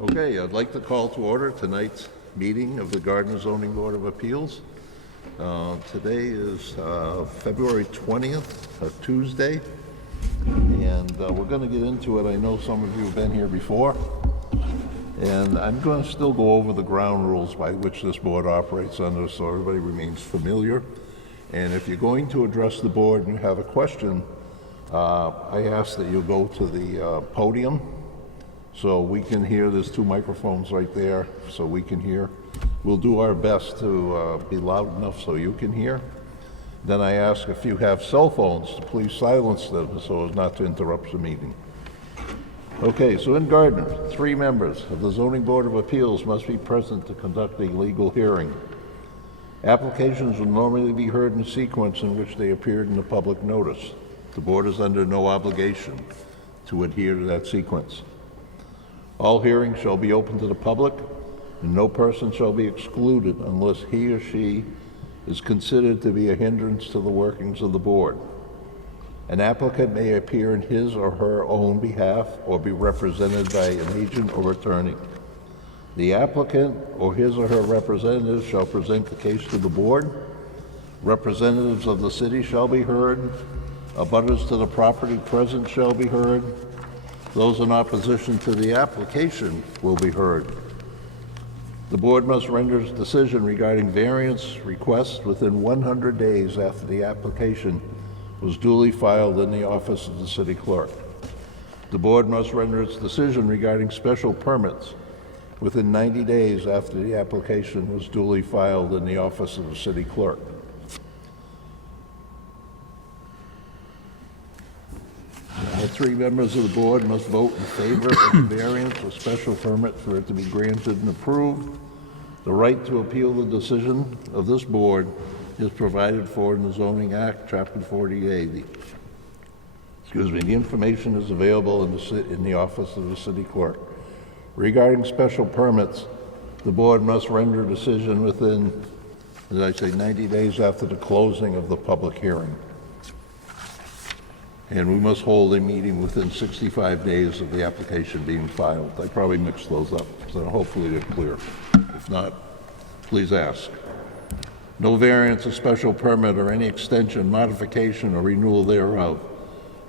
Okay, I'd like to call to order tonight's meeting of the Gardner Zoning Board of Appeals. Today is February 20th, Tuesday, and we're going to get into it. I know some of you have been here before, and I'm going to still go over the ground rules by which this board operates under so everybody remains familiar. And if you're going to address the board and you have a question, I ask that you go to the podium so we can hear. There's two microphones right there so we can hear. We'll do our best to be loud enough so you can hear. Then I ask if you have cell phones to please silence them so as not to interrupt the meeting. Okay, so in Gardner, 3 members of the Zoning Board of Appeals must be present to conduct a legal hearing. Applications will normally be heard in sequence in which they appeared in the public notice. The board is under no obligation to adhere to that sequence. All hearings shall be open to the public, and no person shall be excluded unless he or she is considered to be a hindrance to the workings of the board. An applicant may appear in his or her own behalf or be represented by an agent or attorney. The applicant or his or her representative shall present the case to the board. Representatives of the city shall be heard. Abutters to the property present shall be heard. Those in opposition to the application will be heard. The board must render its decision regarding variance requests within 100 days after the application was duly filed in the office of the city clerk. The board must render its decision regarding special permits within 90 days after the application was duly filed in the office of the city clerk. The 3 members of the board must vote in favor of the variance or special permit for it to be granted and approved. The right to appeal the decision of this board is provided for in the Zoning Act, Chapter 40A. The information is available in the office of the city clerk. Regarding special permits, the board must render a decision within, as I say, 90 days after the closing of the public hearing. And we must hold a meeting within 65 days of the application being filed. I probably mixed those up, so hopefully they're clear. If not, please ask. No variance or special permit or any extension, modification, or renewal thereof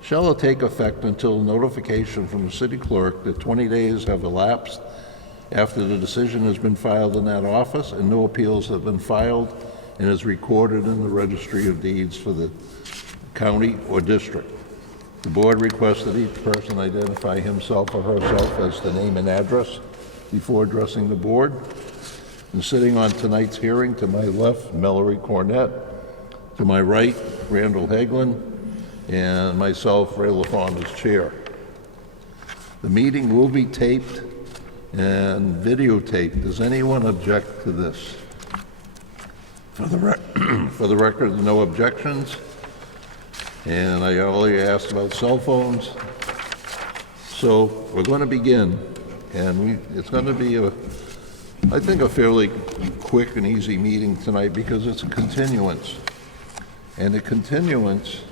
shall take effect until notification from the city clerk that 20 days have elapsed after the decision has been filed in that office and no appeals have been filed and is recorded in the registry of deeds for the county or district. The board requests that each person identify himself or herself as the name and address before addressing the board. And sitting on tonight's hearing, to my left, Mallory Cornett. To my right, Randall Hagelin. And myself, Ray LaFawn, as chair. The meeting will be taped and videotaped. Does anyone object to this? For the record, no objections. And I already asked about cell phones. So we're going to begin, and it's going to be I think a fairly quick and easy meeting tonight because it's a continuance. And the continuance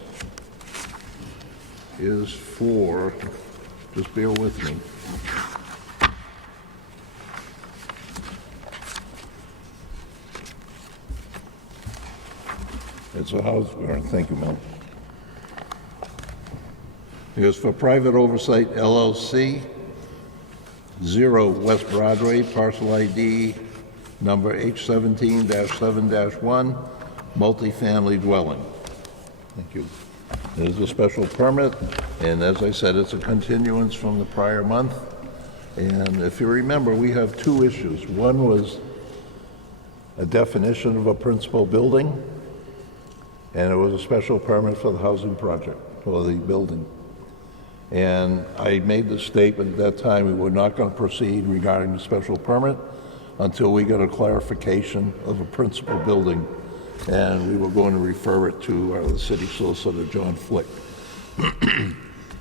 is for, just bear with me. It's a house, thank you, Mel. It is for Private Oversight LLC, 0 West Broadway, parcel ID number H17-7-1, multifamily dwelling. Thank you. It is a special permit, and as I said, it's a continuance from the prior month. And if you remember, we have 2 issues. One was a definition of a principal building, and it was a special permit for the housing project, or the building. And I made the statement at that time we were not going to proceed regarding the special permit until we got a clarification of a principal building, and we were going to refer it to the city solicitor, John Flick.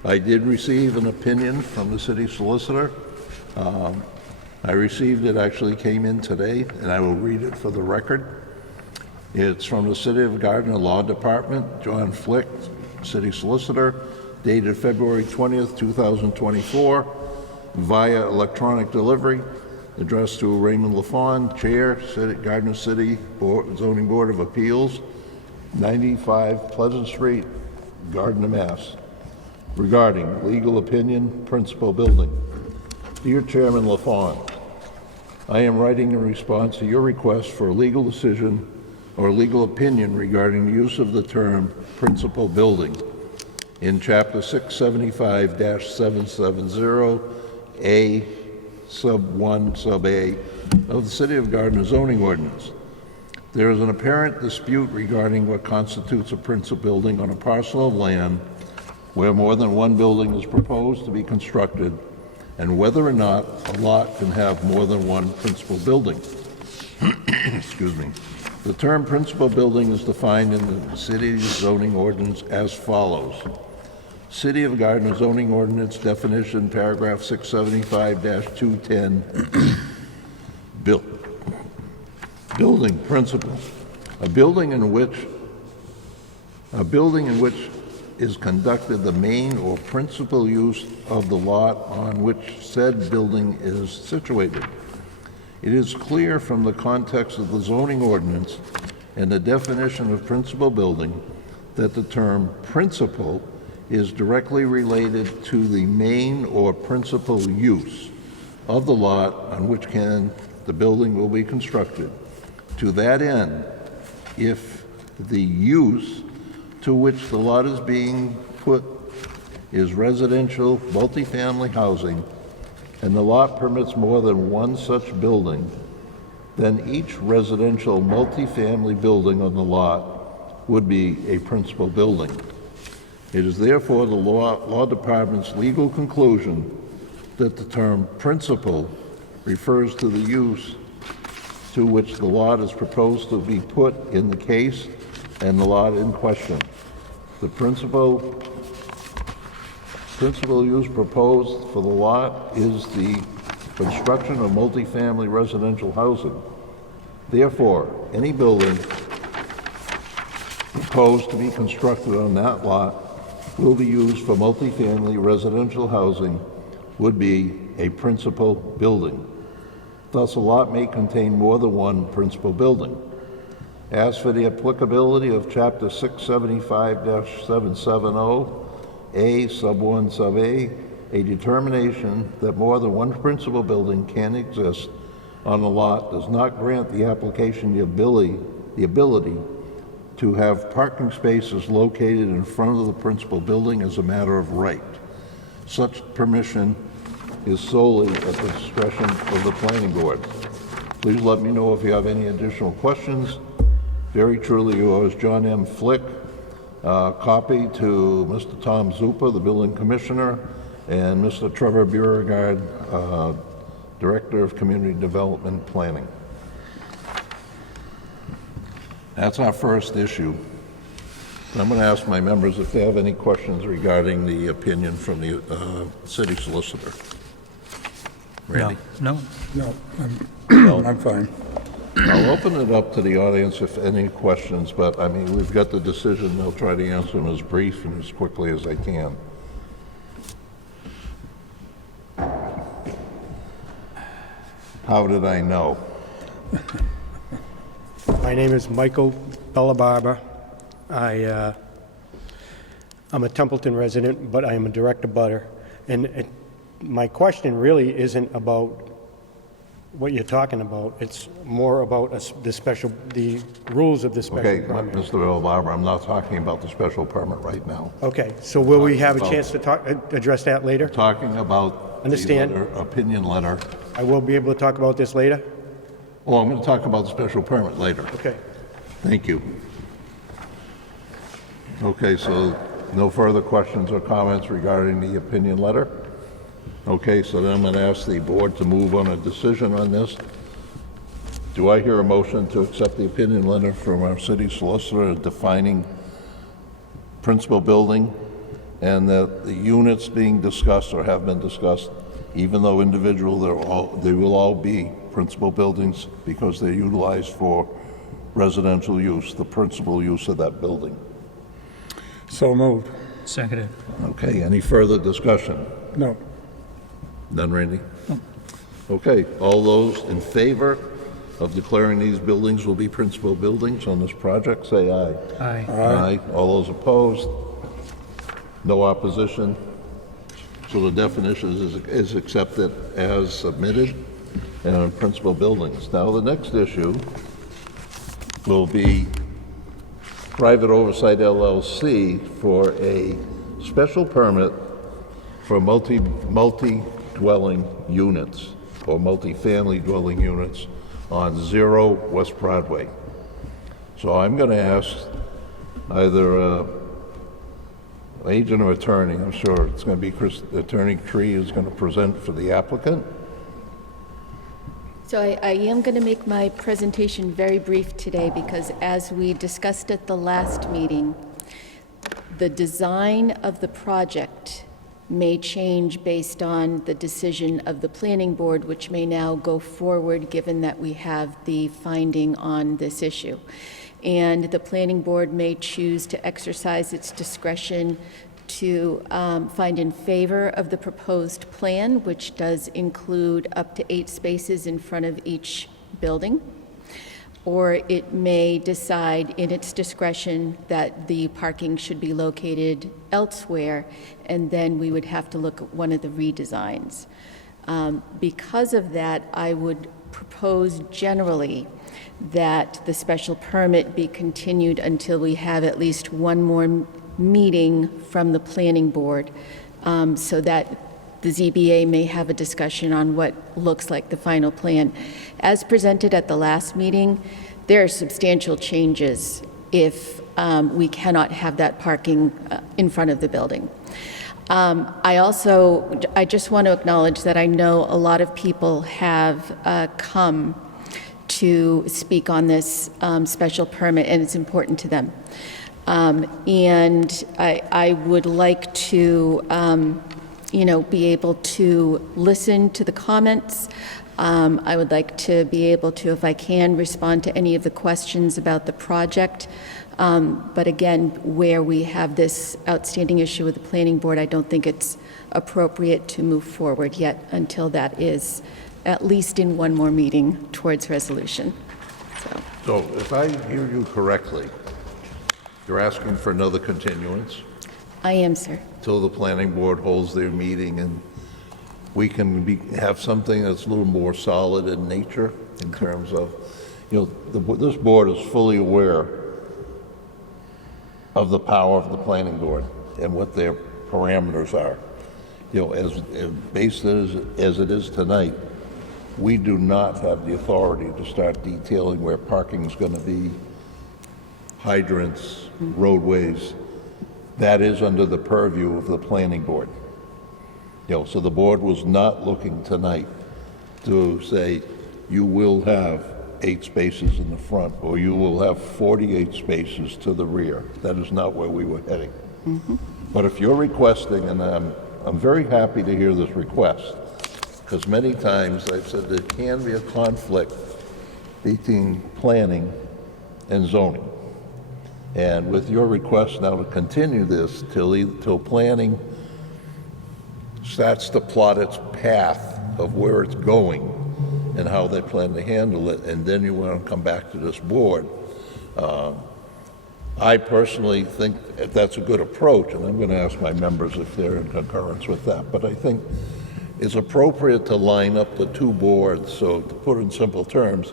I did receive an opinion from the city solicitor. I received it, actually came in today, and I will read it for the record. It's from the City of Gardner Law Department, John Flick, city solicitor, dated February 20th, 2024. via electronic delivery, addressed to Raymond LaFawn, Chair, Gardner City Zoning Board of Appeals, 95 Pleasant Street, Gardner, Mass. Regarding legal opinion, principal building. Dear Chairman LaFawn, I am writing in response to your request for a legal decision or legal opinion regarding the use of the term principal building in Chapter 675-770A sub 1 sub A of the City of Gardner zoning ordinance. There is an apparent dispute regarding what constitutes a principal building on a parcel of land where more than one building is proposed to be constructed, and whether or not a lot can have more than one principal building. Excuse me. The term principal building is defined in the city's zoning ordinance as follows. City of Gardner zoning ordinance definition, paragraph 675-210, building principal. A building in which is conducted the main or principal use of the lot on which said building is situated. It is clear from the context of the zoning ordinance and the definition of principal building that the term principal is directly related to the main or principal use of the lot on which the building will be constructed. To that end, if the use to which the lot is being put is residential multifamily housing, and the lot permits more than one such building, then each residential multifamily building on the lot would be a principal building. It is therefore the law department's legal conclusion that the term principal refers to the use to which the lot is proposed to be put in the case and the lot in question. The principal use proposed for the lot is the construction of multifamily residential housing. Therefore, any building proposed to be constructed on that lot will be used for multifamily residential housing would be a principal building. Thus, a lot may contain more than one principal building. As for the applicability of Chapter 675-770A sub 1 sub A, a determination that more than one principal building can exist on a lot does not grant the application the ability to have parking spaces located in front of the principal building as a matter of right. Such permission is solely at the discretion of the planning board. Please let me know if you have any additional questions. Very truly yours, John M. Flick. Copy to Mr. Tom Zupa, the building commissioner, and Mr. Trevor Beauregard, Director of Community Development Planning. That's our first issue. I'm going to ask my members if they have any questions regarding the opinion from the city solicitor. Randy? No. I'm fine. I'll open it up to the audience if any questions, but I mean, we've got the decision. I'll try to answer them as brief and as quickly as I can. How did I know? My name is Michael Bellabarba. I'm a Templeton resident, but I am a direct abutter. And my question really isn't about what you're talking about. It's more about the rules of the special Okay, permit. Mr. Bellabarba, I'm not talking about the special permit right now. Okay, so will we have a chance to address that later? Talking about Understand. the opinion letter. I will be able to talk about this later? Oh, I'm going to talk about the special permit later. Okay. Thank you. Okay, so no further questions or comments regarding the opinion letter? Okay, so then I'm going to ask the board to move on a decision on this. Do I hear a motion to accept the opinion letter from our city solicitor defining principal building, and that the units being discussed or have been discussed, even though individual, they will all be principal buildings because they're utilized for residential use, the principal use of that building? So moved. Seconded. Okay, any further discussion? No. None, Randy? Okay, all those in favor of declaring these buildings will be principal buildings on this project, say aye. Aye. Aye. All those opposed? No opposition? So the definition is accepted as submitted and principal buildings. Now, the next issue will be Private Oversight LLC for a special permit for multi-dwelling units or multi-family dwelling units on 0 West Broadway. So I'm going to ask either agent or attorney, I'm sure it's going to be Attorney Tree is going to present for the applicant. So I am going to make my presentation very brief today because as we discussed at the last meeting, the design of the project may change based on the decision of the planning board, which may now go forward given that we have the finding on this issue. And the planning board may choose to exercise its discretion to find in favor of the proposed plan, which does include up to 8 spaces in front of each building. Or it may decide in its discretion that the parking should be located elsewhere, and then we would have to look at one of the redesigns. Because of that, I would propose generally that the special permit be continued until we have at least one more meeting from the planning board, so that the ZBA may have a discussion on what looks like the final plan. As presented at the last meeting, there are substantial changes if we cannot have that parking in front of the building. I just want to acknowledge that I know a lot of people have come to speak on this special permit, and it's important to them. And I would like to, be able to listen to the comments. I would like to be able to, if I can, respond to any of the questions about the project. But again, where we have this outstanding issue with the planning board, I don't think it's appropriate to move forward yet until that is at least in one more meeting towards resolution. So if I hear you correctly, you're asking for another continuance I am, sir. till the planning board holds their meeting and we can have something that's a little more solid in nature in terms of, this board is fully aware of the power of the planning board and what their parameters are. As based as it is tonight, we do not have the authority to start detailing where parking is going to be, hydrants, roadways. That is under the purview of the planning board. So the board was not looking tonight to say, you will have 8 spaces in the front, or you will have 48 spaces to the rear. That is not where we were heading. But if you're requesting, and I'm very happy to hear this request, because many times I've said there can be a conflict between planning and zoning. And with your request now to continue this till planning starts to plot its path of where it's going and how they plan to handle it, and then you want to come back to this board, I personally think that's a good approach, and I'm going to ask my members if they're in concurrence with that. But I think it's appropriate to line up the two boards, so to put it in simple terms,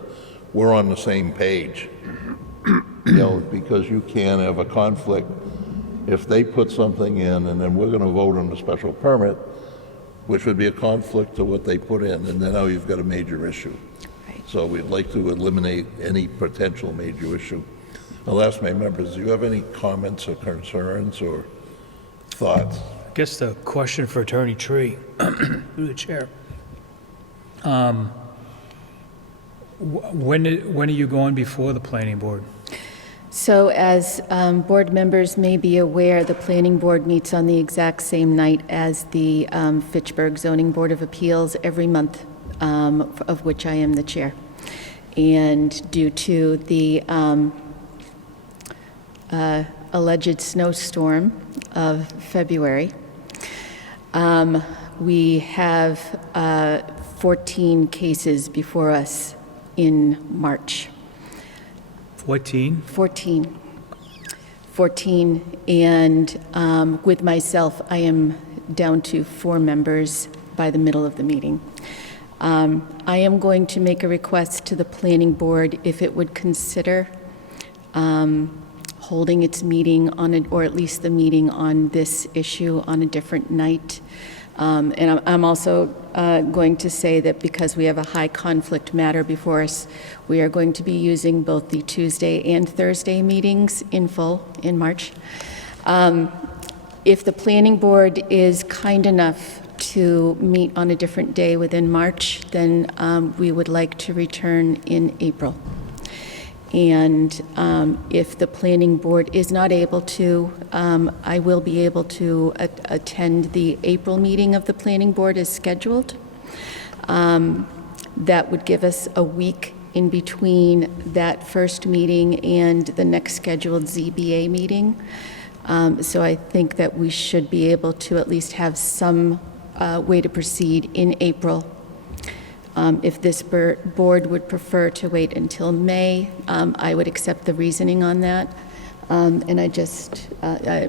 we're on the same page. Because you can have a conflict if they put something in and then we're going to vote on the special permit, which would be a conflict to what they put in, and then now you've got a major issue. Right. So we'd like to eliminate any potential major issue. I'll ask my members, do you have any comments or concerns or thoughts? I guess the question for Attorney Tree, through the chair. When are you going before the planning board? So as board members may be aware, the planning board meets on the exact same night as the Fitchburg Zoning Board of Appeals every month, of which I am the chair. And due to the alleged snowstorm of February, We have 14 cases before us in March. 14? 14. 14, and with myself, I am down to 4 members by the middle of the meeting. I am going to make a request to the planning board if it would consider holding its meeting on, or at least the meeting on this issue on a different night. And I'm also going to say that because we have a high conflict matter before us, we are going to be using both the Tuesday and Thursday meetings in full in March. If the planning board is kind enough to meet on a different day within March, then we would like to return in April. And if the planning board is not able to, I will be able to attend the April meeting of the planning board as scheduled. That would give us a week in between that first meeting and the next scheduled ZBA meeting. So I think that we should be able to at least have some way to proceed in April. If this board would prefer to wait until May, I would accept the reasoning on that. And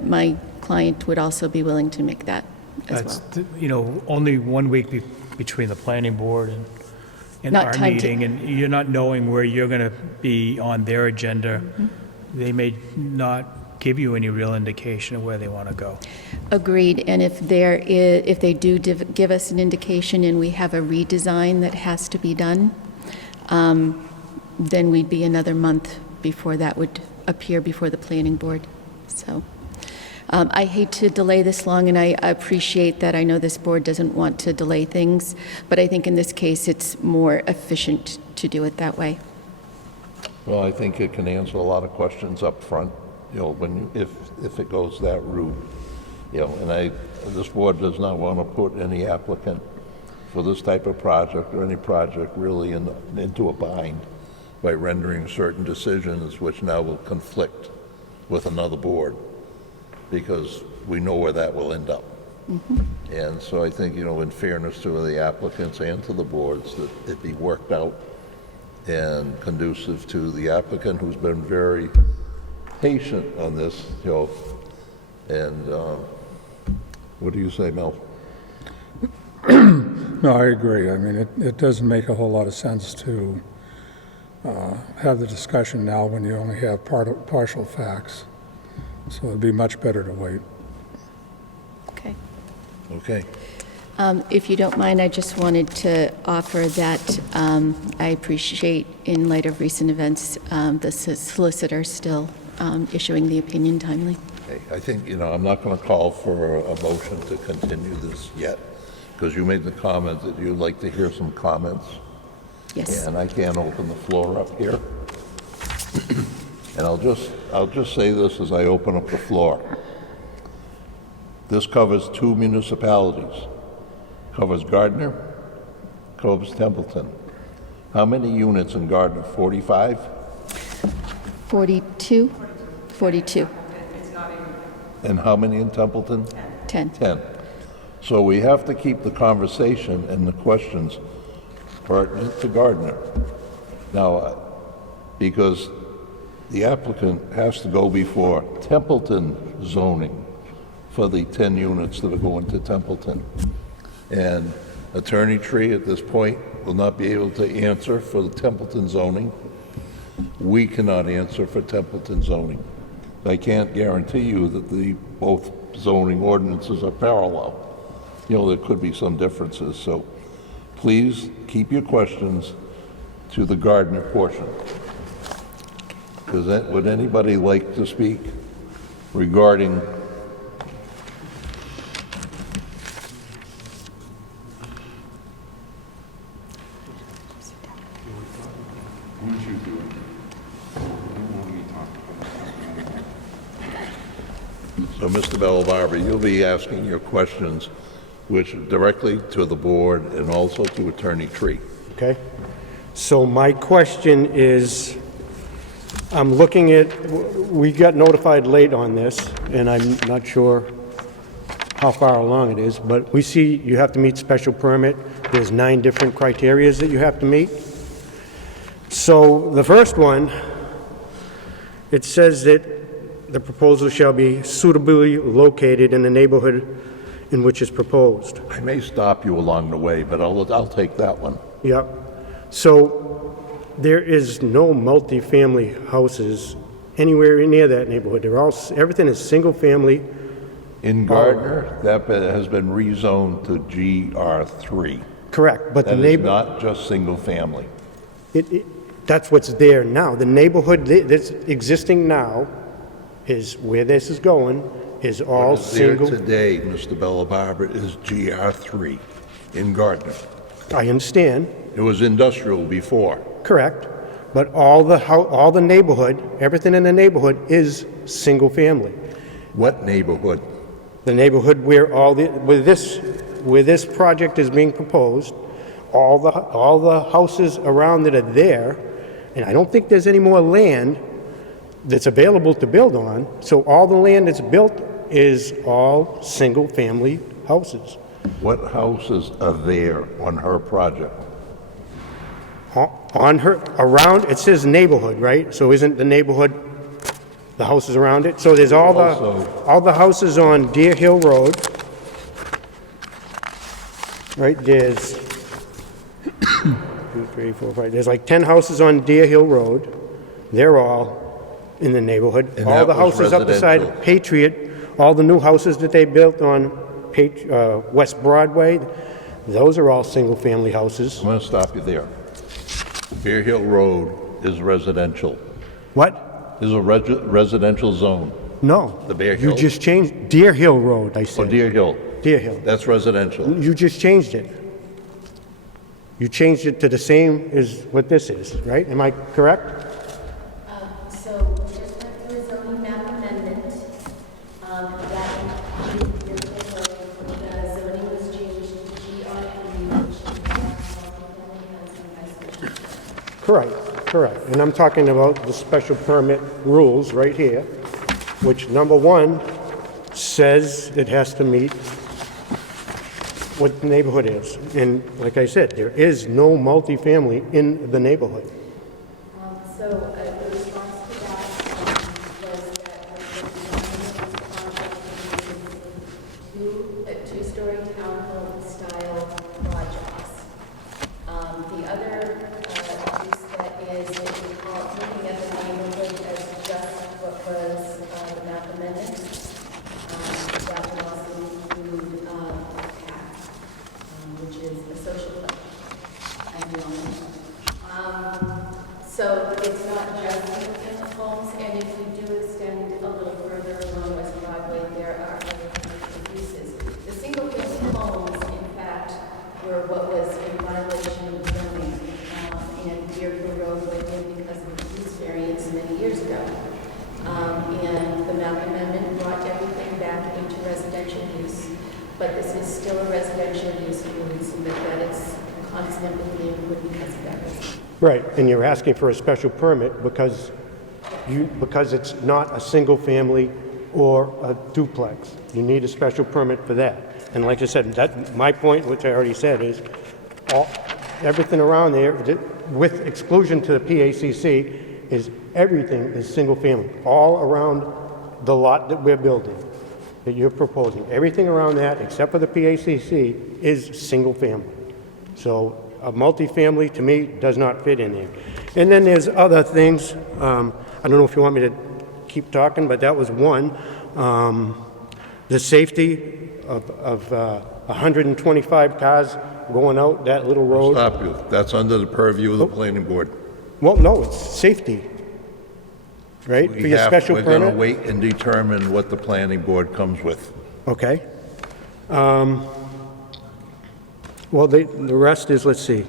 my client would also be willing to make that as That's, well. only 1 week between the planning board and Not our time to- meeting, and you're not knowing where you're going to be on their agenda. Mm-hmm. They may not give you any real indication of where they want to go. Agreed, and if they do give us an indication and we have a redesign that has to be done, then we'd be another month before that would appear before the planning board. So I hate to delay this long, and I appreciate that. I know this board doesn't want to delay things, but I think in this case it's more efficient to do it that way. Well, I think it can answer a lot of questions up front, if it goes that route. And this board does not want to put any applicant for this type of project or any project really into a bind by rendering certain decisions which now will conflict with another board, because we know where that will end up. And so I think, in fairness to the applicants and to the boards, that it be worked out and conducive to the applicant, who's been very patient on this, and what do you say, Mel? No, I agree. I mean, it doesn't make a whole lot of sense to have the discussion now when you only have partial facts. So it'd be much better to wait. Okay. Okay. If you don't mind, I just wanted to offer that I appreciate, in light of recent events, the solicitor still issuing the opinion timely. Okay, I think, I'm not going to call for a motion to continue this yet, because you made the comment that you'd like to hear some comments. Yes. And I can't open the floor up here. And I'll just say this as I open up the floor. This covers 2 municipalities. Covers Gardner, covers Templeton. How many units in Gardner? 45? 42? 42. And how many in Templeton? 10. 10. So we have to keep the conversation and the questions pertinent to Gardner. Now, because the applicant has to go before Templeton zoning for the 10 units that are going to Templeton. And Attorney Tree at this point will not be able to answer for the Templeton zoning. We cannot answer for Templeton zoning. I can't guarantee you that both zoning ordinances are parallel. There could be some differences, so please keep your questions to the Gardner portion. Would anybody like to speak regarding So, Mr. Bellebarber, you'll be asking your questions, which are directly to the board and also to Attorney Tree. Okay? So my question is, I'm looking at, we got notified late on this, and I'm not sure how far along it is, but we see you have to meet special permit. There's 9 different criterias that you have to meet. So the first one, it says that the proposal shall be suitably located in the neighborhood in which is proposed. I may stop you along the way, but I'll take that one. Yep. So there is no multifamily houses anywhere near that neighborhood. They're all, everything is single-family. In Gardner, that has been rezoned to GR3. Correct, but the That is neighbor, not just single family. that's what's there now. The neighborhood that's existing now is where this is going, is all What is there single. today, Mr. Bellabarbara, is GR3 in Gardner. I understand, It was industrial before. correct, but all the neighborhood, everything in the neighborhood is single-family. What neighborhood? The neighborhood where where this project is being proposed, all the houses around it are there, and I don't think there's any more land that's available to build on, so all the land that's built is all single-family houses. What houses are there on her project? On her, around, it says neighborhood, right? So isn't the neighborhood the houses around it? So there's Also- all the houses on Deer Hill Road. Right, there's 2, 3, 4, 5, there's like 10 houses on Deer Hill Road. They're all in the neighborhood. And All that the was houses up the side of residential. Patriot, all the new houses that they built on West Broadway, those are all single-family houses. I'm going to stop you there. Bear Hill Road is residential. What? Is a residential zone. No. The Bear You Hill? just changed, Deer Hill Road, I Or said. Deer Hill. Deer Hill. That's residential. You just changed it. You changed it to the same as what this is, right? Am I correct? So we just went through a zoning map amendment, that included the zoning was changed to GR3, which is multifamily housing by special. Correct. And I'm talking about the special permit rules right here, which number 1 says it has to meet what the neighborhood is. And like I said, there is no multifamily in the neighborhood. So the response to that was that the two-story townhome style projects. The other piece that is, if you call, looking at the neighborhood as just what was the map amendment, that would also include CAP, which is a social club, and beyond. So it's not just single-family homes, and if we do extend a little further along West Broadway, there are other commercial uses. The single-family homes, in fact, were what was in violation of zoning, and Deer Hill Road went in because of the use variance many years ago. And the map amendment brought everything back into residential use, but this is still a residential use, and we would submit that it's consonant with the neighborhood because of that reason. Right, and you're asking for a special permit because it's not a single family or a duplex. You need a special permit for that. And like I said, my point, which I already said, is everything around there, with exclusion to the PACC, is everything is single family. All around the lot that we're building, that you're proposing, everything around that, except for the PACC, is single family. So a multifamily, to me, does not fit in there. And then there's other things. I don't know if you want me to keep talking, but that was one. The safety of 125 cars going out that little road. Stop you. That's under the purview of the planning board. Well, no, it's safety, right? For your special We're going to permit? wait and determine what the planning board comes with. Okay. Well, the rest is, let's see,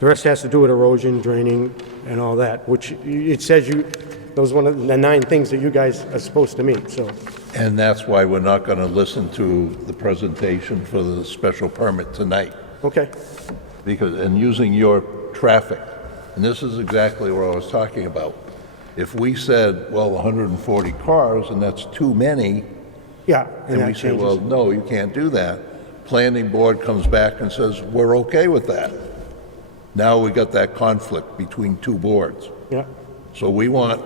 the rest has to do with erosion, draining, and all that, which it says those are one of the 9 things that you guys are supposed to meet, so. And that's why we're not going to listen to the presentation for the special permit tonight. Okay, And using your traffic, and this is exactly what I was talking about. If we said, well, 140 cars, and that's too many, Yeah. And we that say, changes. well, no, you can't do that. Planning board comes back and says, we're okay with that. Now we got that conflict between two boards. Yeah, So we want,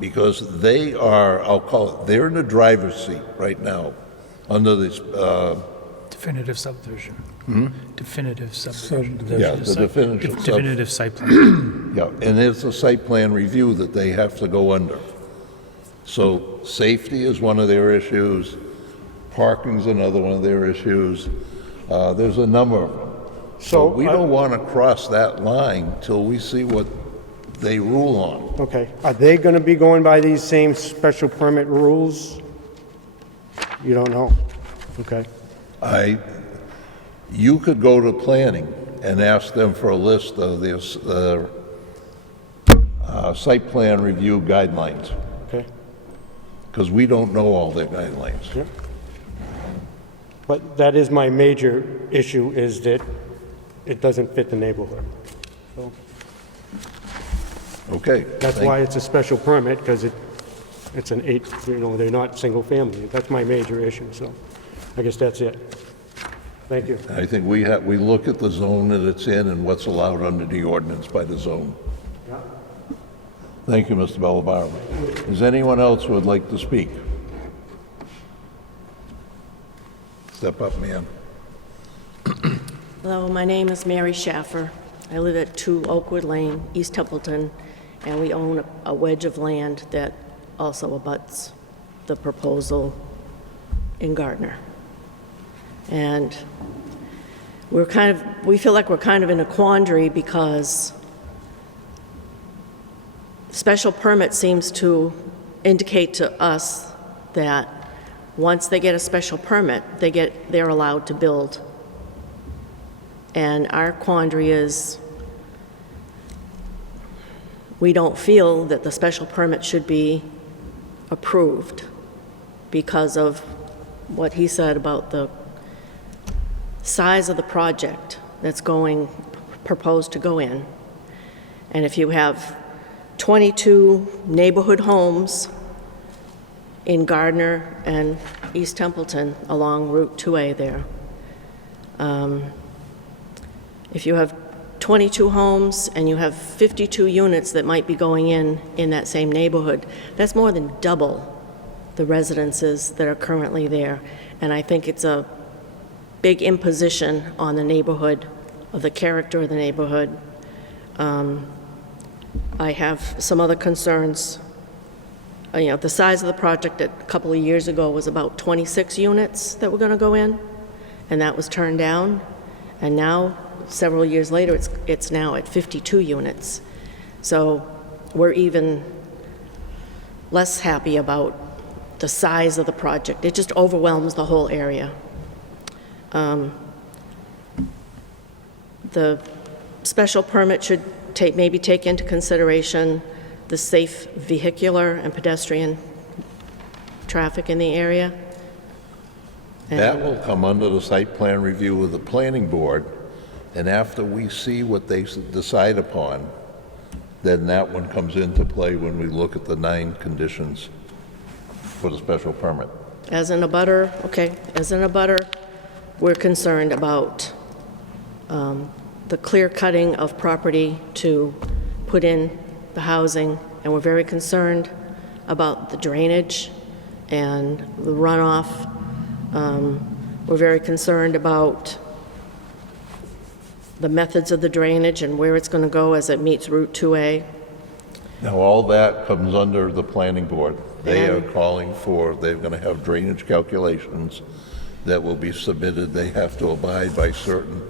because they are, I'll call it, they're in the driver's seat right now under this, Definitive subdivision. Definitive subdivision. yeah, the definitive sub- Definitive site plan. yeah, and it's a site plan review that they have to go under. So safety is one of their issues, parking's another one of their issues. There's a number of them. So we don't want to cross that line till we see what they rule on. okay. Are they going to be going by these same special permit rules? You don't know? Okay. You could go to planning and ask them for a list of their site plan review guidelines, Okay. because we don't know all their guidelines. Yeah. But that is my major issue, is that it doesn't fit the neighborhood. So Okay. that's why it's a special permit, because it's an 8, they're not single family. That's my major issue, so I guess that's it. Thank you. I think we look at the zone that it's in and what's allowed under the ordinance by the zone. Thank you, Mr. Bellavaro. Is anyone else who would like to speak? Step up, man. Hello, my name is Mary Schaffer. I live at 2 Oakwood Lane, East Templeton, and we own a wedge of land that also abuts the proposal in Gardner. And we feel like we're kind of in a quandary because special permit seems to indicate to us that once they get a special permit, they're allowed to build. And our quandary is, we don't feel that the special permit should be approved because of what he said about the size of the project that's proposed to go in. And if you have 22 neighborhood homes in Gardner and East Templeton along Route 2A there, if you have 22 homes and you have 52 units that might be going in that same neighborhood, that's more than double the residences that are currently there. And I think it's a big imposition on the neighborhood, of the character of the neighborhood. I have some other concerns. The size of the project a couple of years ago was about 26 units that were going to go in, and that was turned down. And now, several years later, it's now at 52 units. So we're even less happy about the size of the project. It just overwhelms the whole area. The special permit should maybe take into consideration the safe vehicular and pedestrian traffic in the area. That will come under the site plan review of the planning board, and after we see what they decide upon, then that one comes into play when we look at the 9 conditions for the special permit. As an abutter, we're concerned about the clear cutting of property to put in the housing, and we're very concerned about the drainage and the runoff. We're very concerned about the methods of the drainage and where it's going to go as it meets Route 2A. Now, all that comes under the planning board. They are calling for, they're going to have drainage calculations that will be submitted. They have to abide by certain,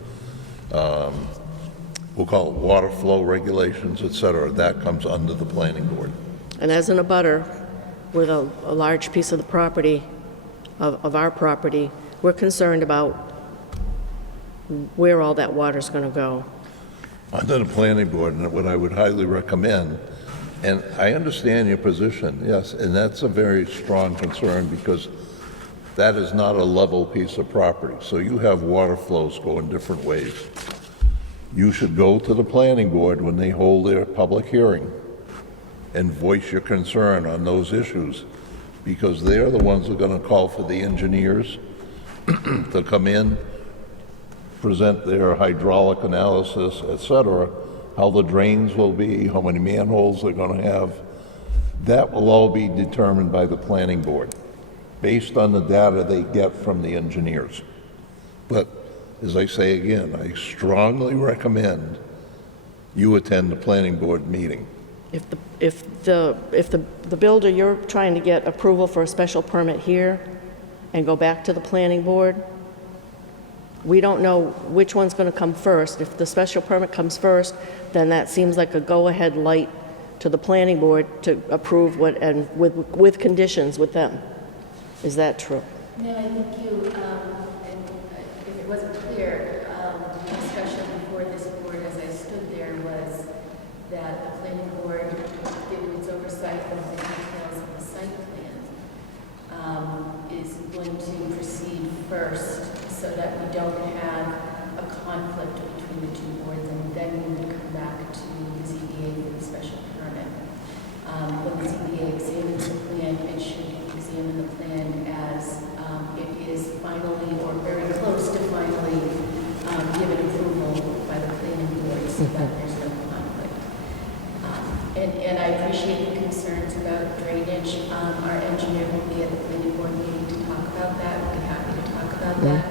we'll call it water flow regulations, et cetera. That comes under the planning board. And as an abutter with a large piece of the property, of our property, we're concerned about where all that water's going to go. Under the planning board, and what I would highly recommend, and I understand your position, yes, and that's a very strong concern because that is not a level piece of property. So you have water flows going different ways. You should go to the planning board when they hold their public hearing and voice your concern on those issues because they're the ones who are gonna call for the engineers to come in, present their hydraulic analysis, et cetera, how the drains will be, how many manholes they're gonna have. That will all be determined by the planning board, based on the data they get from the engineers. But, as I say again, I strongly recommend you attend the planning board meeting. If the builder, you're trying to get approval for a special permit here and go back to the planning board, we don't know which one's going to come first. If the special permit comes first, then that seems like a go-ahead light to the planning board to approve what, and with conditions with them. Is that true? No, I think you, and if it wasn't clear, the discussion before this board as I stood there was that the planning board, given its oversight of the details of the site plan, is going to proceed first so that we don't have a conflict between the two boards, and then we would come back to the ZBA for the special permit. When the ZBA examines the plan, it should examine the plan as it is finally or very close to finally given approval by the planning board so that there's no conflict. And I appreciate the concerns about drainage. Our engineer will be at the planning board meeting to talk about that. We'll be happy to talk about that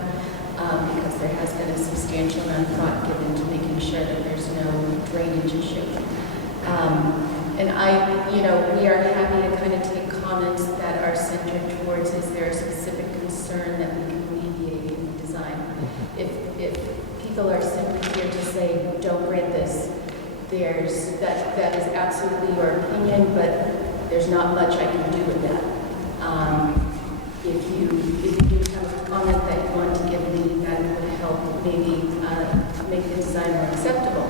because there has been a substantial amount of thought given to making sure that there's no drainage issue. And we are happy to kind of take comments that are centered towards, is there a specific concern that we can alleviate in the design? If people are simply here to say, don't grant this, that is absolutely your opinion, but there's not much I can do with that. If you do have a comment that you want to give me that would help maybe make the design more acceptable,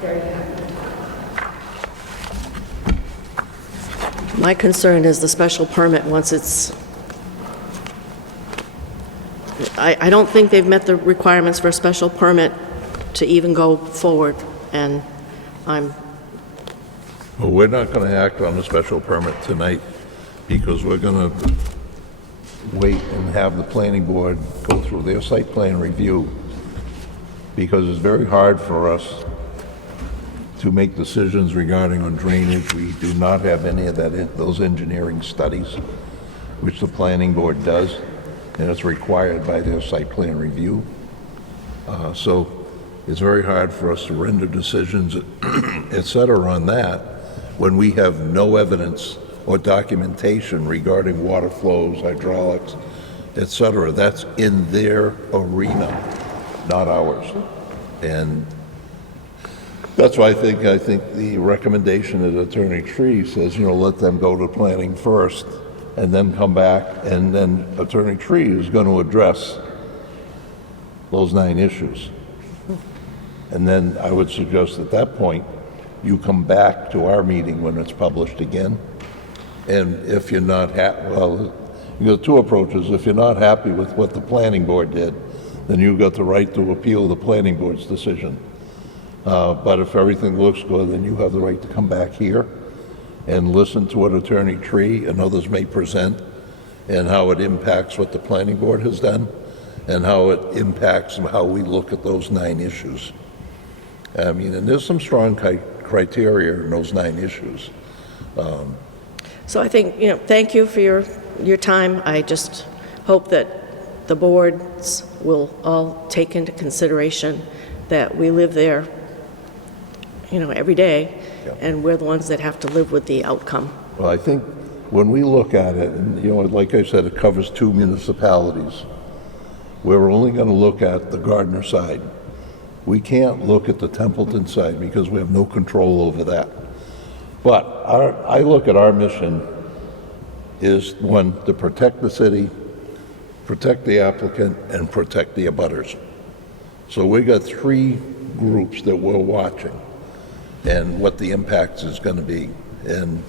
very happy to talk about that. My concern is the special permit, once it's, I don't think they've met the requirements for a special permit to even go forward, and Well, we're not gonna act on the special permit tonight because we're gonna wait and have the planning board go through their site plan review, because it's very hard for us to make decisions regarding on drainage. We do not have any of those engineering studies, which the planning board does, and it's required by their site plan review. So it's very hard for us to render decisions, et cetera, on that when we have no evidence or documentation regarding water flows, hydraulics, et cetera. That's in their arena, not ours. And that's why I think the recommendation of Attorney Tree says, let them go to planning first and then come back, and then Attorney Tree is going to address those 9 issues. And then I would suggest at that point, you come back to our meeting when it's published again. And if you're not you got 2 approaches. If you're not happy with what the planning board did, then you've got the right to appeal the planning board's decision. But if everything looks good, then you have the right to come back here and listen to what Attorney Tree and others may present, and how it impacts what the planning board has done, and how it impacts how we look at those 9 issues. I mean, and there's some strong criteria in those 9 issues. so I think, thank you for your time. I just hope that the boards will all take into consideration that we live there, every day, and we're the ones that have to live with the outcome. Well, I think when we look at it, and like I said, it covers 2 municipalities. We're only going to look at the Gardner side. We can't look at the Templeton side because we have no control over that. But I look at our mission is, 1, to protect the city, protect the applicant, and protect the abutters. So we got 3 groups that we're watching and what the impact is going to be. And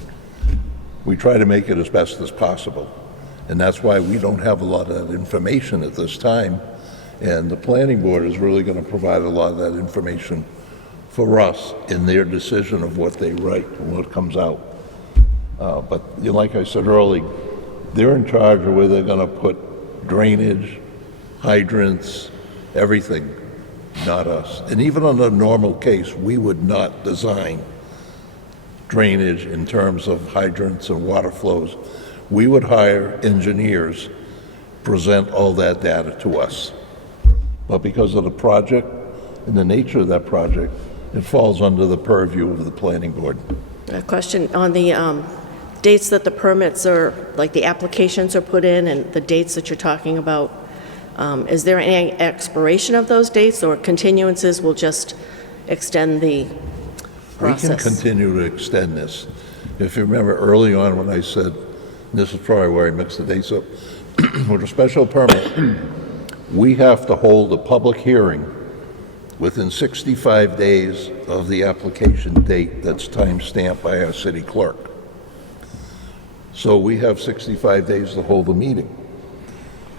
we try to make it as best as possible. And that's why we don't have a lot of that information at this time. And the planning board is really going to provide a lot of that information for us in their decision of what they write and what comes out. But like I said earlier, They're in charge of where they're gonna put drainage, hydrants, everything, not us. And even on a normal case, we would not design drainage in terms of hydrants and water flows. We would hire engineers, present all that data to us. But because of the project and the nature of that project, it falls under the purview of the planning board. A question on the dates that the permits are, like the applications are put in and the dates that you're talking about. Is there any expiration of those dates, or continuances will just extend the process? We can continue to extend this. If you remember early on when I said, and this is probably where I mixed the dates up, with a special permit, we have to hold a public hearing within 65 days of the application date that's time-stamped by our city clerk. So we have 65 days to hold a meeting.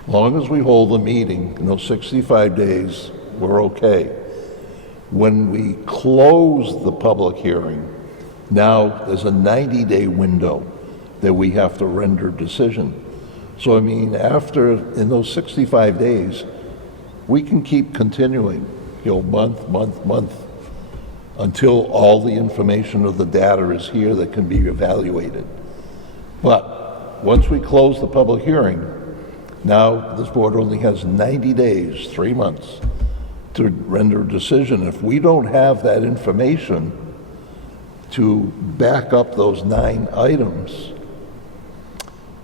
Long as we hold the meeting in those 65 days, we're okay. When we close the public hearing, now there's a 90-day window that we have to render decision. So I mean, in those 65 days, we can keep continuing, month, until all the information of the data is here that can be evaluated. But once we close the public hearing, now this board only has 90 days, 3 months, to render a decision. If we don't have that information to back up those 9 items,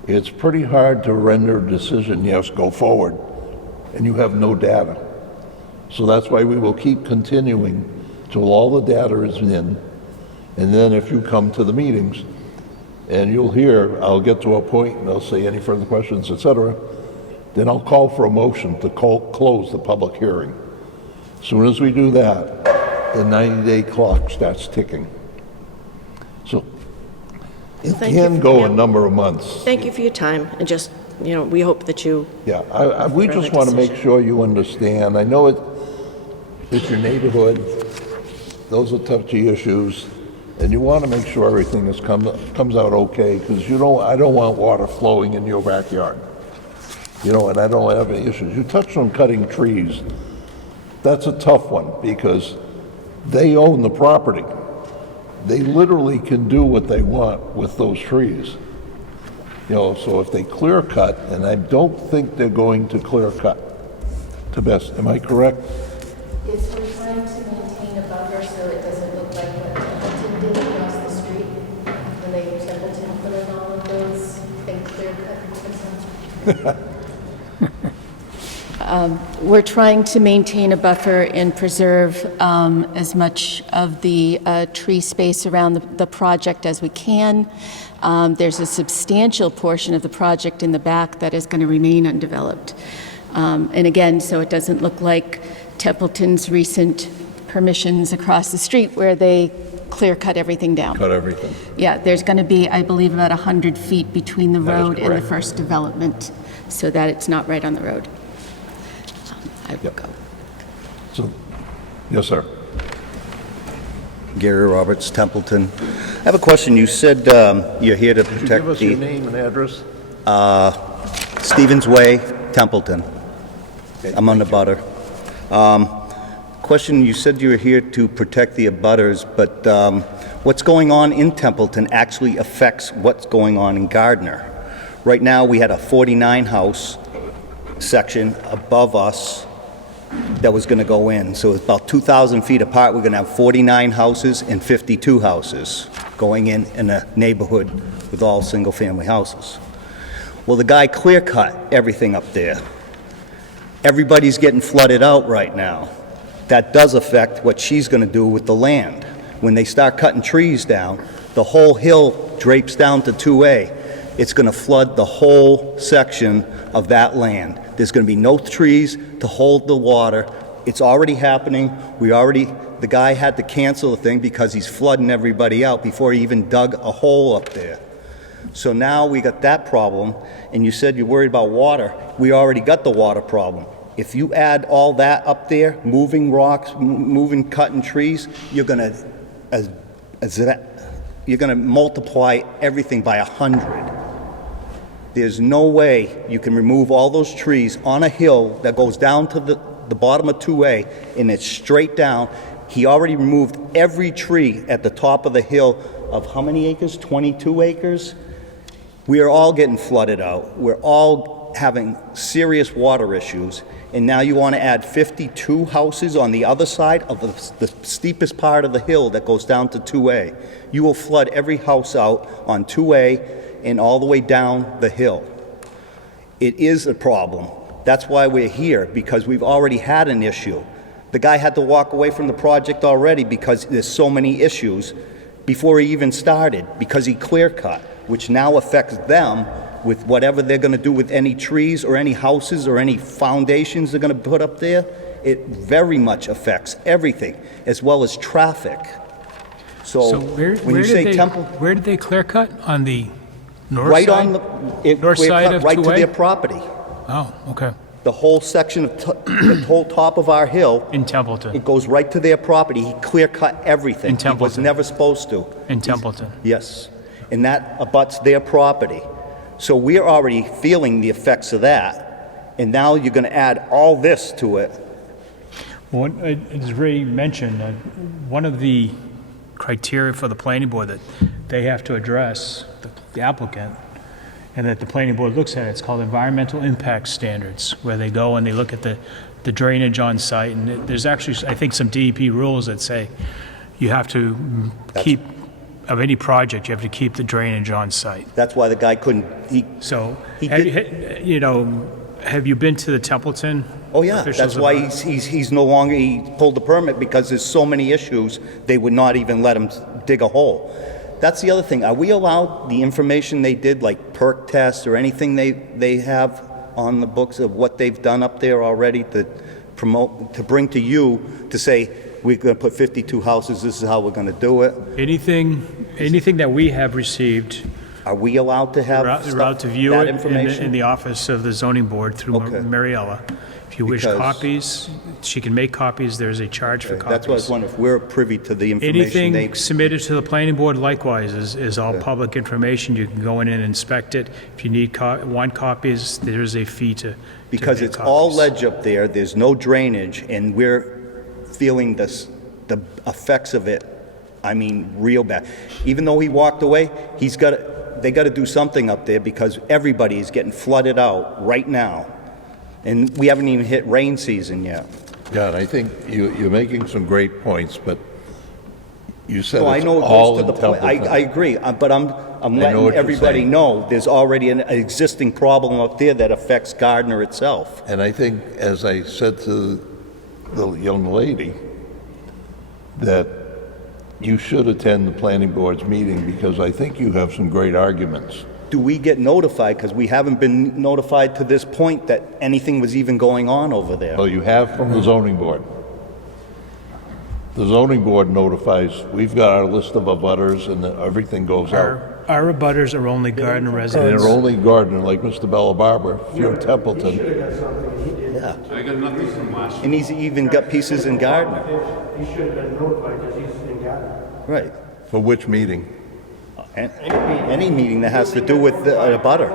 it's pretty hard to render a decision, yes, go forward, and you have no data. So that's why we will keep continuing till all the data is in, and then if you come to the meetings, and you'll hear, I'll get to a point and I'll say any further questions, etc., then I'll call for a motion to close the public hearing. As soon as we do that, the 90-day clock starts ticking. So it Thank you can for- go yeah. a number of months. Thank you for your time, and just, we hope that you, Yeah, we just want to make sure you understand. I know it's your neighborhood, those are touchy issues, and you want to make sure everything comes out okay, because I don't want water flowing in your backyard. And I don't have any issues. You touched on cutting trees. That's a tough one, because they own the property. They literally can do what they want with those trees. So if they clear cut, and I don't think they're going to clear cut to best, am I correct? It's we're trying to maintain a buffer so it doesn't look like what Templeton did across the street when Templeton put in all of those and clear cut. We're trying to maintain a buffer and preserve as much of the tree space around the project as we can. There's a substantial portion of the project in the back that is going to remain undeveloped. And again, so it doesn't look like Templeton's recent permissions across the street where they clear-cut everything down. Cut everything. Yeah, there's going to be, I believe, about 100 feet between the That is road and the correct. first development, so that it's not right on the road. I will Yep. go. So, yes, sir. Gary Roberts, Templeton. I have a question. You said you're here to Could you protect give us your the name and address? Stevens Way, Templeton. Okay, I'm on the butter. Question, you said you were here to protect the abutters, but what's going on in Templeton actually affects what's going on in Gardner. Right now, we had a 49-house section above us that was going to go in. So it's about 2,000 feet apart. We're going to have 49 houses and 52 houses going in a neighborhood with all single-family houses. Well, the guy clear-cut everything up there. Everybody's getting flooded out right now. That does affect what she's going to do with the land. When they start cutting trees down, the whole hill drapes down to 2A. It's going to flood the whole section of that land. There's going to be no trees to hold the water. It's already happening. The guy had to cancel the thing because he's flooding everybody out before he even dug a hole up there. So now we got that problem, and you said you're worried about water. We already got the water problem. If you add all that up there, moving rocks, cutting trees, you're going to multiply everything by 100. There's no way you can remove all those trees on a hill that goes down to the bottom of 2A, and it's straight down. He already removed every tree at the top of the hill of how many acres? 22 acres? We are all getting flooded out. We're all having serious water issues. And now you want to add 52 houses on the other side of the steepest part of the hill that goes down to 2A. You will flood every house out on 2A and all the way down the hill. It is a problem. That's why we're here, because we've already had an issue. The guy had to walk away from the project already because there's so many issues before he even started, because he clear cut, which now affects them with whatever they're going to do with any trees or any houses or any foundations they're going to put up there. It very much affects everything, as well as traffic. So when you say Temple, where did they clear cut? On the north right side? on it North clear side cut of right to 2A? their property. Oh, okay. The whole section of the whole top of our hill, In Templeton. it goes right to their property. He clear cut everything. In He was Templeton. never supposed to. In Templeton. Yes, and that abuts their property. So we're already feeling the effects of that, and now you're going to add all this to it. Well, as Ray mentioned, one of the criteria for the planning board that they have to address, the applicant, and that the planning board looks at, it's called environmental impact standards, where they go and they look at the drainage on site, and there's actually, I think, some DEP rules that say you have to keep, of any project, you have to keep the drainage on site. That's why the guy couldn't, So, He you know, have you been to the Templeton? oh yeah, officials that's why about- he's no longer, he pulled the permit because there's so many issues, they would not even let him dig a hole. That's the other thing. Are we allowed the information they did, like perk tests or anything they have on the books of what they've done up there already to promote, to bring to you, to say, we're going to put 52 houses, this is how we're going to do it? Anything that we have received, Are we allowed to have you're allowed to view that it in information? the office of the zoning board through Okay. Mariella. If you wish Because- copies, she can make copies, there's a charge for copies. That's what I was wondering, if we're privy to the information they... Anything submitted to the planning board likewise is all public information. You can go in and inspect it. If you need want copies, there's a fee to Because make it's all copies. ledge up there, there's no drainage, and we're feeling the effects of it, I mean, real bad. Even though he walked away, they got to do something up there because everybody is getting flooded out right now. And we haven't even hit rain season yet. Yeah, and I think you're making some great points, but you said So I it's know it all goes in to the point, Templeton. I agree, but I'm what letting you're everybody saying. know there's already an existing problem up there that affects Gardner itself. And I think, as I said to the young lady, that you should attend the planning board's meeting because I think you have some great arguments. Do we get notified? Because we haven't been notified to this point that anything was even going on over there. Well, you have from the zoning board. The zoning board notifies, we've got our list of abutters and everything goes out. Our abutters are only Gardner And residents. they're only Gardner, like Mr. Bella Barber, if you're in Templeton. Yeah. I got nothing from last And he's even got pieces in Gardner. He should have been notified because he's in Gardner. Right. For which meeting? Any meeting that has to do with a butter.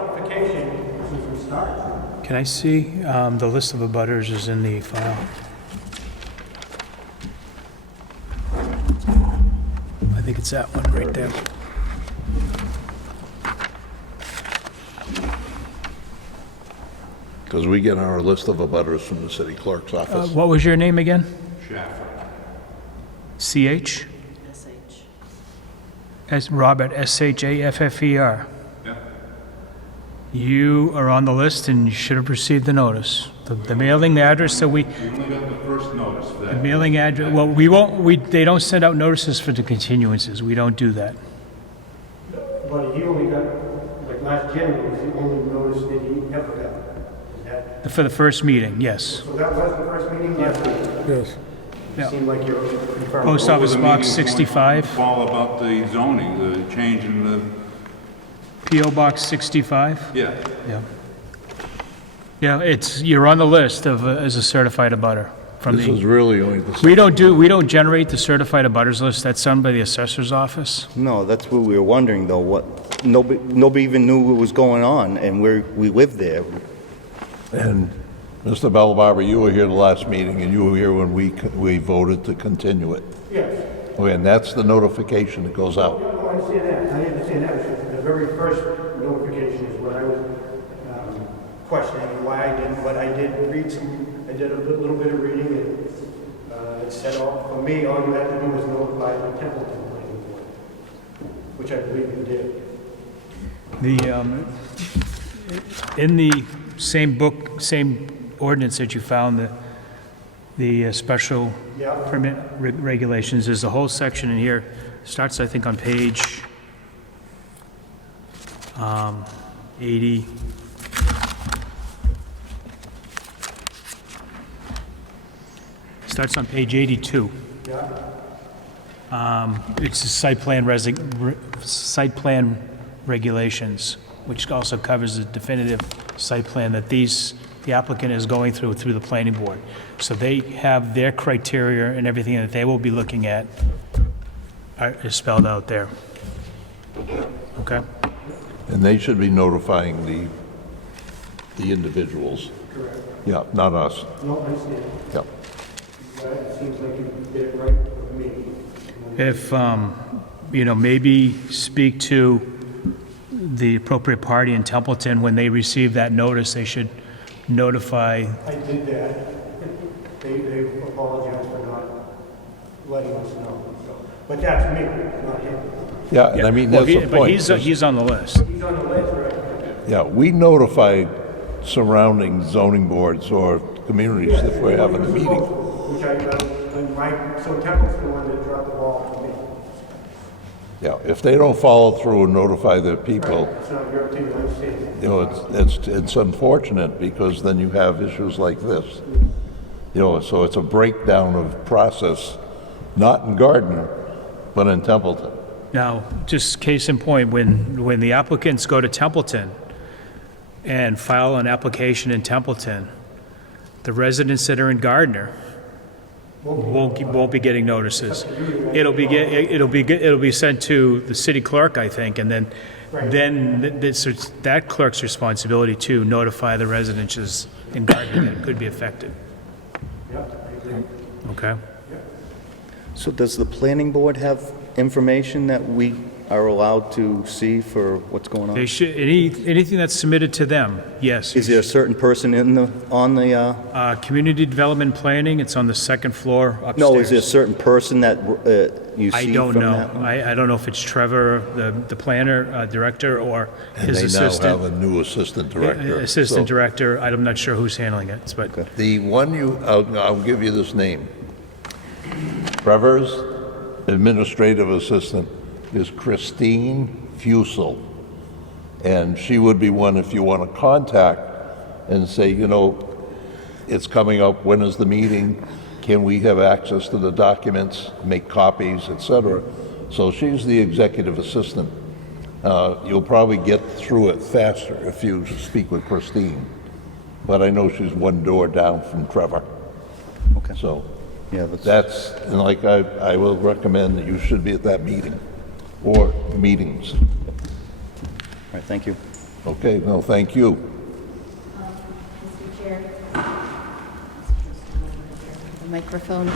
Can I see, the list of abutters is in the file. I think it's that one right there. Because we get our list of abutters from the city clerk's office. What was your name again? Shaft. CH? SH. As Robert, SHAFFER. Yeah. You are on the list and you should have received the notice. The mailing address that we, We only got the first notice for the that. mailing address, well, they don't send out notices for the continuances. We don't do that. But he only got, like last January was the only notice that he ever got. Is that, For the first meeting, yes. so that was the first meeting last week? Yes. Yeah. Seemed like you're confirming. Post What were office the box meetings 65, All about the zoning, the change in the, PO box 65. yeah. Yeah. Yeah, you're on the list as a certified abutter from This is the, really only the... we don't generate the certified abutters list. That's done by the assessor's office. No, that's what we were wondering, though, what, nobody even knew what was going on, and we lived there. And Mr. Belbarber, you were here the last meeting, and you were here when we voted to continue it. Yes. Okay, and that's the notification that goes out. No, I understand that. I understand that. The very first notification is what I was questioning, why I didn't, but I did read I did a little bit of reading, and it said, for me, all you had to do was notify the Templeton Planning Board, which I believe you did. In the same book, same ordinance that you found, the special Yeah. permit regulations, there's a whole section in here, starts, I think, on page 80. Starts on page 82. It's the site plan regulations, which also covers the definitive site plan that the applicant is going through the planning board. So they have their criteria and everything that they will be looking at is spelled out there. Okay? And they should be notifying the individuals. Correct. Yeah, not us. No, I understand. Yeah. It seems like you did it right for me. If, maybe speak to the appropriate party in Templeton, when they receive that notice, they should notify. I did that. They apologized for not letting us know. So, but that's me, not him. Yeah, and I mean, Well, that's the but point. he's on the list. He's on the list, right? Yeah, we notify surrounding zoning boards or communities if we're having a meeting. Which so Temple's the one that dropped the ball for me. Yeah, if they don't follow through and notify their people, It's not your opinion, I understand. it's unfortunate, because then you have issues like this. So it's a breakdown of process, not in Gardner, but in Templeton. Now, just case in point, when the applicants go to Templeton and file an application in Templeton, the residents that are in Gardner won't be getting notices. It'll be sent to the city clerk, I think, and then that clerk's responsibility to notify the residents in Gardner that could be affected. Okay? So does the planning board have information that we are allowed to see for what's going on? They should, anything that's submitted to them, yes. Is there a certain person on the, Community development planning, it's on the second floor upstairs. no, is there a certain person that you I see don't from know. that? I don't know if it's Trevor, the planner, director, or And his they now have assistant. a new assistant director. Assistant So director, I'm not sure who's handling it, but the one I'll give you this name. Trevor's administrative assistant is Christine Fusel. And she would be one if you want to contact and say, it's coming up, when is the meeting? Can we have access to the documents, make copies, etc.? So she's the executive assistant. You'll probably get through it faster if you speak with Christine. But I know she's one door down from Trevor. Okay. So Yeah, and like I will recommend that you should be at that meeting or meetings. all right, thank you. Okay, no, thank you. Mr. Chair. The microphone.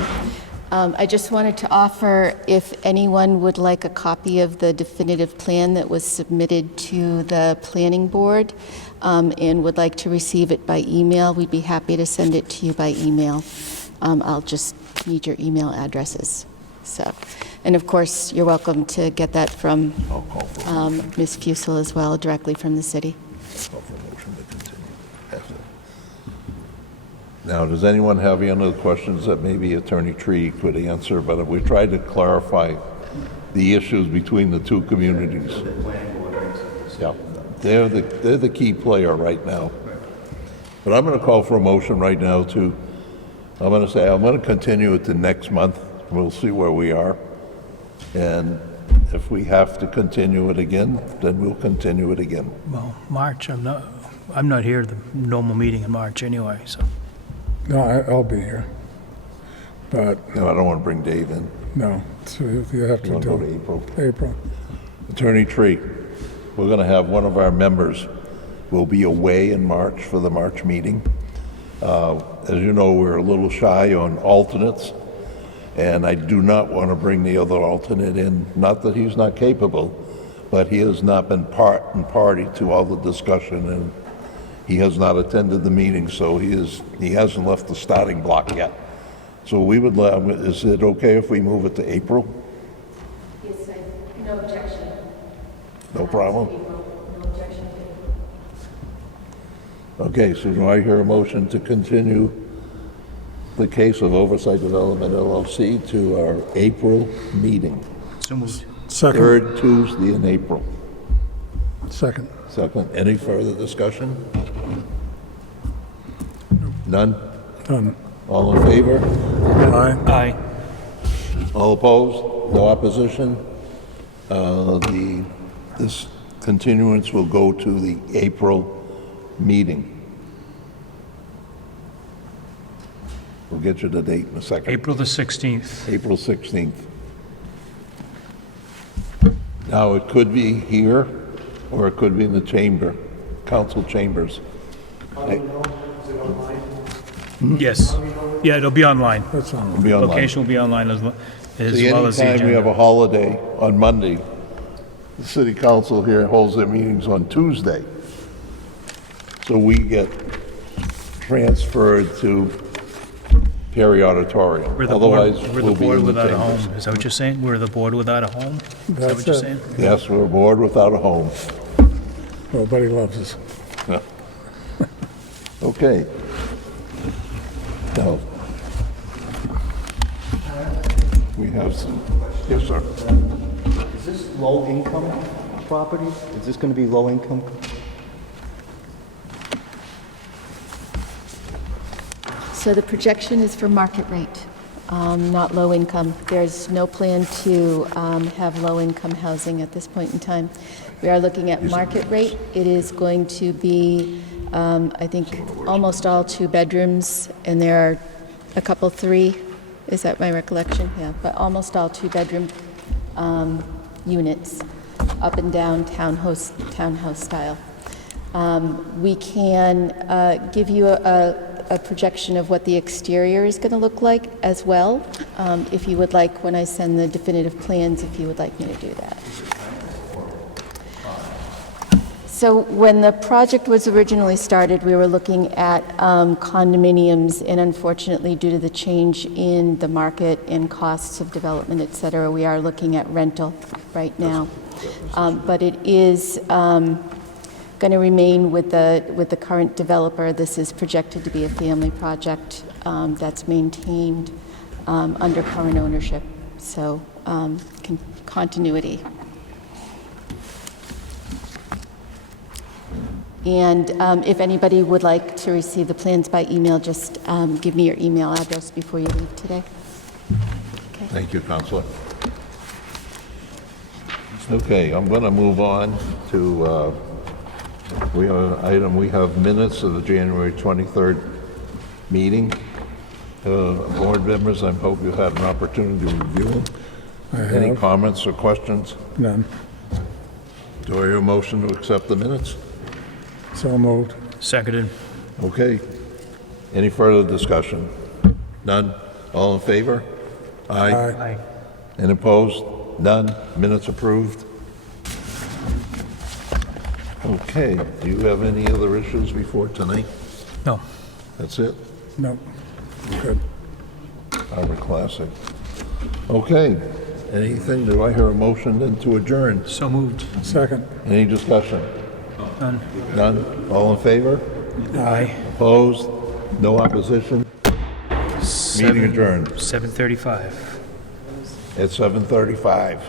I just wanted to offer, if anyone would like a copy of the definitive plan that was submitted to the planning board and would like to receive it by email, we'd be happy to send it to you by email. I'll just need your email addresses. So, and of course, you're welcome to get that from I'll call for Ms. Fusel as well, directly from the city. a motion to continue. That's it. Now, does anyone have any other questions that maybe Attorney Tree could answer? But we tried to clarify the issues between the two communities. Yeah, they're the key player right now. But I'm going to call for a motion right now I'm going to continue it to next month. We'll see where we are. And if we have to continue it again, then we'll continue it again. well, March, I'm not here at the normal meeting in March anyway, so. No, I'll be here. But, No, I don't want to bring Dave in. no, so you have You to want to go to do April? April. Attorney Tree. we're going to have one of our members will be away in March for the March meeting. As you know, we're a little shy on alternates, and I do not want to bring the other alternate in, not that he's not capable, but he has not been part and party to all the discussion, and he has not attended the meeting, so he hasn't left the starting block yet. So we would, is it okay if we move it to April? Yes, no objection. No problem? No objection. Okay, so do I hear a motion to continue the case of Oversight Development LLC to our April meeting? So moved. Second. Third Tuesday in April. Second. Second, any further discussion? None? Done. All in favor? Aye. Aye. All opposed? No opposition? This continuance will go to the April meeting. We'll get you the date in a second. April the 16th. April 16th. Now, it could be here, or it could be in the chamber, council chambers. Yes. Yeah, it'll be online. That's on. It'll be online. Location will be online as well as See, the anytime we have agenda. a holiday on Monday, the city council here holds their meetings on Tuesday. So we get transferred to Perry Auditorium. We're the Otherwise, board, we're we'll the be board in the without a chambers. home. Is that what you're saying? We're the board without a home? Is that That's what you're it. saying? Yes, we're a board without a home. Nobody loves us. Yeah. Okay. Now, we have some, yes, sir. Is this low-income property? Is this going to be low-income? So the projection is for market rate, not low income. There's no plan to have low income housing at this point in time. We are looking at market rate. It is going to be, I think, almost all 2 bedrooms, and there are a couple 3. Is that my recollection? Yeah, but almost all 2-bedroom units, up and down townhouse style. We can give you a projection of what the exterior is going to look like as well, if you would like, when I send the definitive plans, if you would like me to do that. So when the project was originally started, we were looking at condominiums, and unfortunately, due to the change in the market and costs of development, et cetera, we are looking at rental right now. But it is going to remain with the current developer. This is projected to be a family project that's maintained under current ownership, so continuity. And if anybody would like to receive the plans by email, just give me your email address before you leave today. Okay. Thank you, Counselor. Okay, I'm going to move on to, we have minutes of the January 23rd meeting. Board members, I hope you had an opportunity to review them. Any have. comments or questions? None. Do I hear a motion to accept the minutes? So moved. Seconded. Okay. Any further discussion? None? All in favor? Aye. Aye. And opposed? None? Minutes approved? Okay. Do you have any other issues before tonight? No. That's it? No. Good. Harvard Classic. Okay. Anything? Do I hear a motion then to adjourn? So moved. Second. Any discussion? None. None? All in favor? Aye. Opposed? No opposition? Meeting adjourned 7:35. at 7:35.